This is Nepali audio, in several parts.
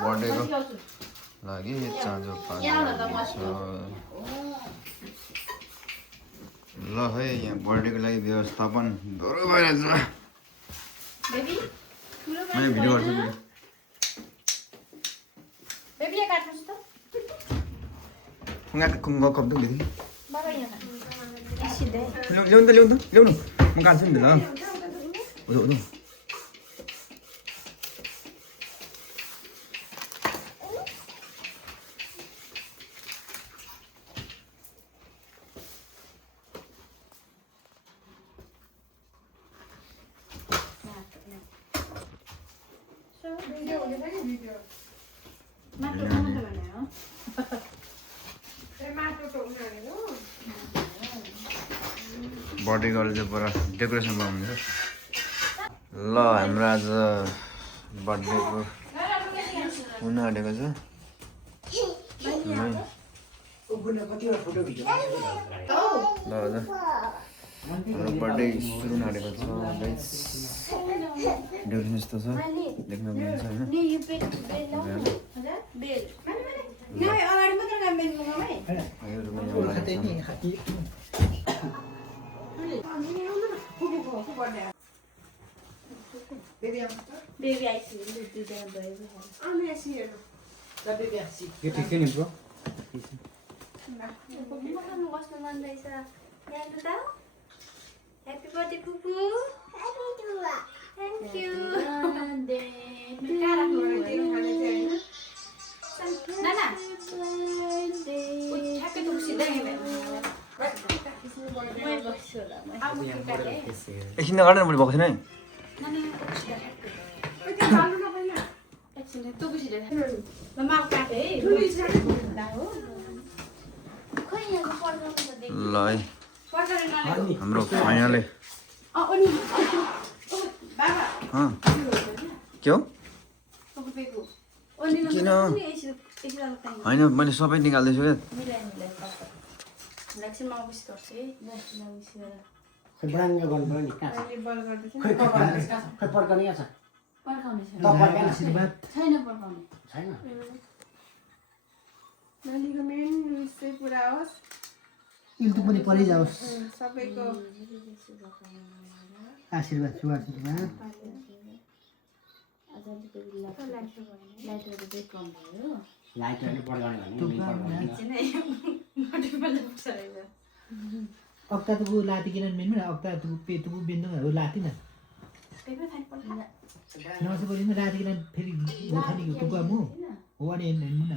बर्थडेको लागि चाँजो पानी छ ल है यहाँ बर्थडेको लागि व्यवस्थापन धुरो भइरहेछ मैले भिडियो गर्छु खुङ्गा कप्दो दिदी ल्याउनु म काट्छु नि ल हुँदो बर्थडे गरेर चाहिँ पुरा डेकोरेसन बनाउँछ ल हाम्रो आज बर्थडेको हुन आँटेको छ ल हाम्रो बर्थडे सुरु हुन आँटेको छ डेकोरेसन यस्तो छ देख्न मिल्छ Baby, I see. You do that, baby. I'm here. The baby, I see. You take any, bro? Happy birthday, Pupu. Thank you. Nana. Happy to see them. एकछिन नगाड्नु मैले भएको छैन है ल है हाम्रो फाइनल के हो किन होइन मैले सबै निकाल्दैछु क्या खै बढाङ्गे गर्नुपर्यो नि कहाँ छ खै पड्काउने कहाँ छ छैन पर्खाउने छैन नानीको मेन विश चाहिँ पुरा होस् इल्टु पनि परिजाओस् सबैको आशीर्वाद सुआशीर्वाद लाइटहरू पड्काउने अक्तातुको लातिकिन मेन्नु अक्तातुको पेतुको बिन्दुहरू लाति न नसकेपछि लातिकिन फेरि गोथानीको टुक्का मु हो अनि हेर्नु न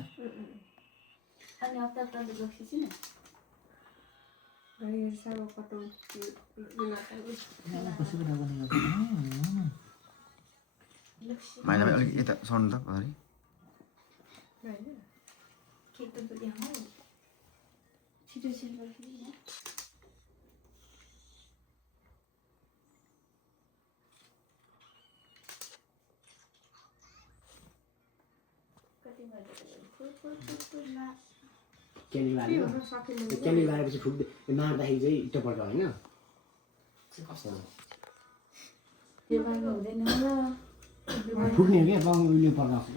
अनि हप्ता तले बसेछि न गाडी सानो पटो कसैको नगर्ने माइला अलिक यता सर्नु त अगाडि केक त यहाँ छिटो छिटो बस्नु क्यान्डी बारेपछि फुट मार्दाखेरि चाहिँ इट्टा पर्छ होइन त्यो बारेमा हुँदैन र फुट्ने क्या बाउ उहिले पर्काउँछ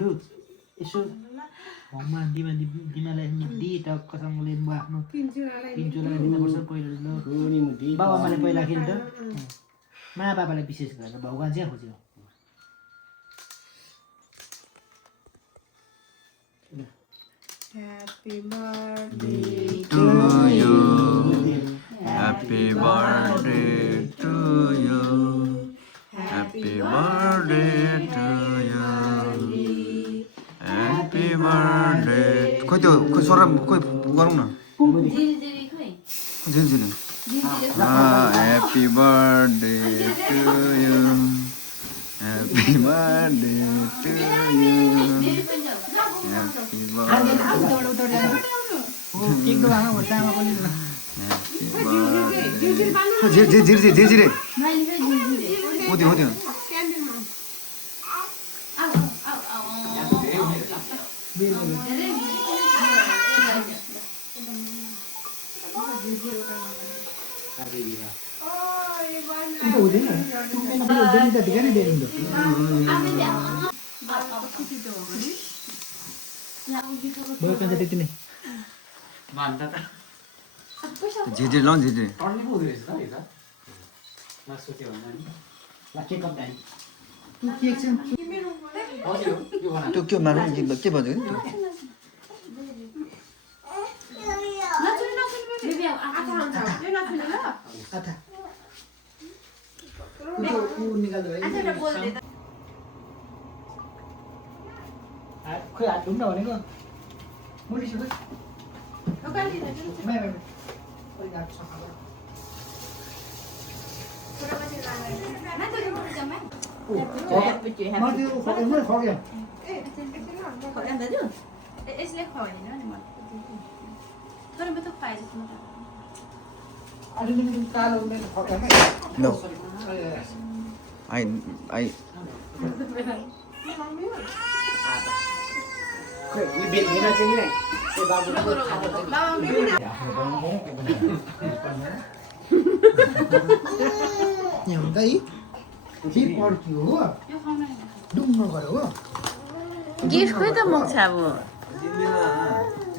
लु यसो घरमा दिमालाई दि त कसँगले म आफ्नो पिन्चुला दिनुपर्छ पहिला ल बाउ आमाले पहिला खेल्छ मा बाबालाई विशेष गरेर भगवान चाहिँ खोज्यो Happy birthday to you. Happy birthday to you. Happy birthday to you. Happy birthday. खोइ त्यो खोइ स्वर खोइ गरौँ न झिरी Happy birthday to you. Happy birthday to you. Happy birthday. हुँदैन बेनी त धिका नै बेनी त भयो कान्छ त्यति नै झिझे ल झिझे त्यो के मार्नु के भन्छ आथा निकाल्दो खोइ हात ढुङ्न भनेको मुनिसु यसले खुवाउँदैन नि म तर म त खुवाए जस्तो No. I यहाँ हुँदै के पड्क्यो हो डुङ्ग गऱ्यो हो गिफ्ट खोइ त मुख छ अब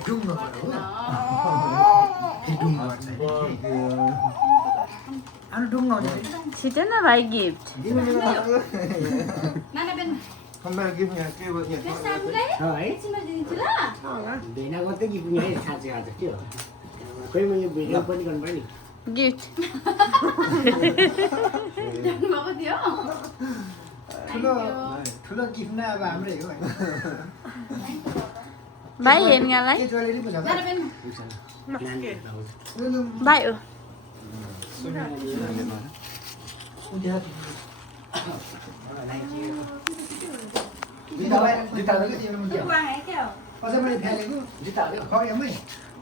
डुङ्ग गऱ्यो हो डुङ्ग अनि डुङ्ग छिटो न भाइ gift Nana Ben Kamera give me a cable. साथीलाई एकछिनमा दिन्छु ल भेना मात्रै कि पुग्ने साँच्चै आज के हो खोइ मैले भिडियो पनि गर्नु पर्यो नि गिफ्ट जानुभएको थियो ठुलो गिफ्ट नै अब हाम्रै हो भाइ हेर्नलाई नाना बेन भाइ हो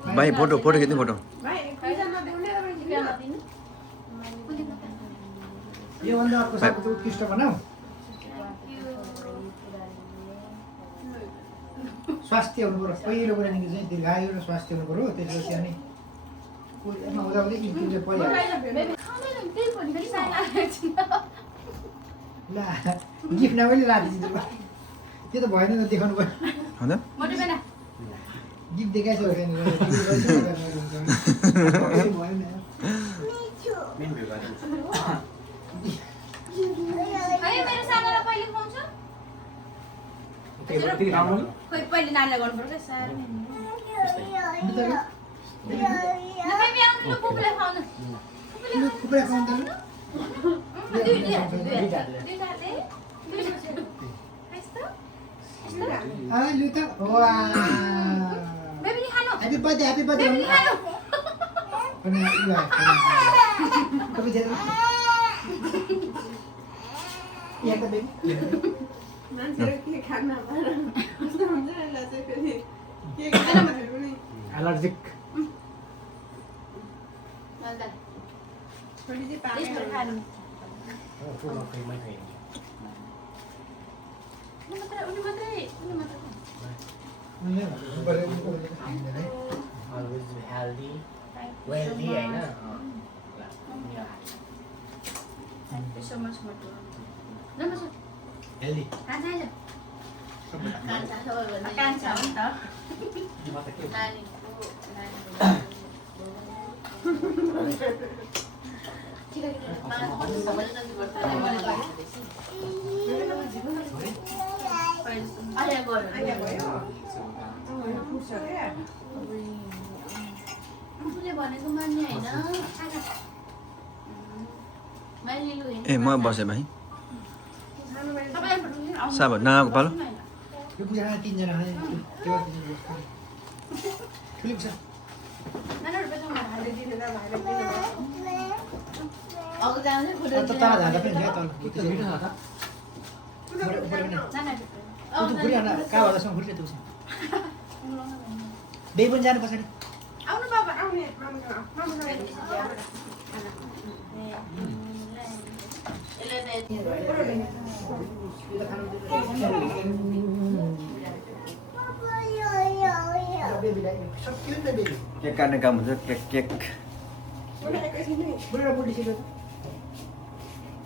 भाइ फोटो खिच्नु फोटो योभन्दा अर्को सबैको उत्कृष्ट बनाऊ स्वास्थ्य हुनु पर्यो पहिलो कुरा निकै चाहिँ दीर्घायु र स्वास्थ्य हुनु पर्यो त्यसपछि अनि हुँदाहुँदै इन्क्रिजले ल गिफ्ट नभए राखिदिन्छु त्यो त भएन त देखाउनु पर्यो होइन गिफ्ट देखाइसक्यो भएन मेरो सानालाई पहिले खुवाउँछु खोइ पहिले नानीलाई गर्नु पर्छ सानो पुपुलाई खुवाउनु कुकुरा खुवाउँदैन लु त ह्याप्पी बर्थडे यहाँ त बेबी मान्छेले के खान नपाएर कस्तो हुन्छ यसलाई चाहिँ फेरि के खान भनेर पनि एलर्जिक छोडी चाहिँ पाएन अलवेज हेल्दी वेल्दी होइन हेल्दी कान्छ हो नि त आफूले भनेको मान्ने होइन ए म बसेँ भाइ साब नआएको पालो यो पूजामा तीनजना ठुलो छ तल झार्दा पनि हुन्छ तल घुरिहाल्न कहाँ भन्दासम्म घुर्ने तुल्छ बेही पनि जानु पछाडि आउनु बाबा आउने मामा सक्यो नि त बेबी केक काट्ने काम हुन्छ केक एकैछिन बुढा बुढी सिक्यो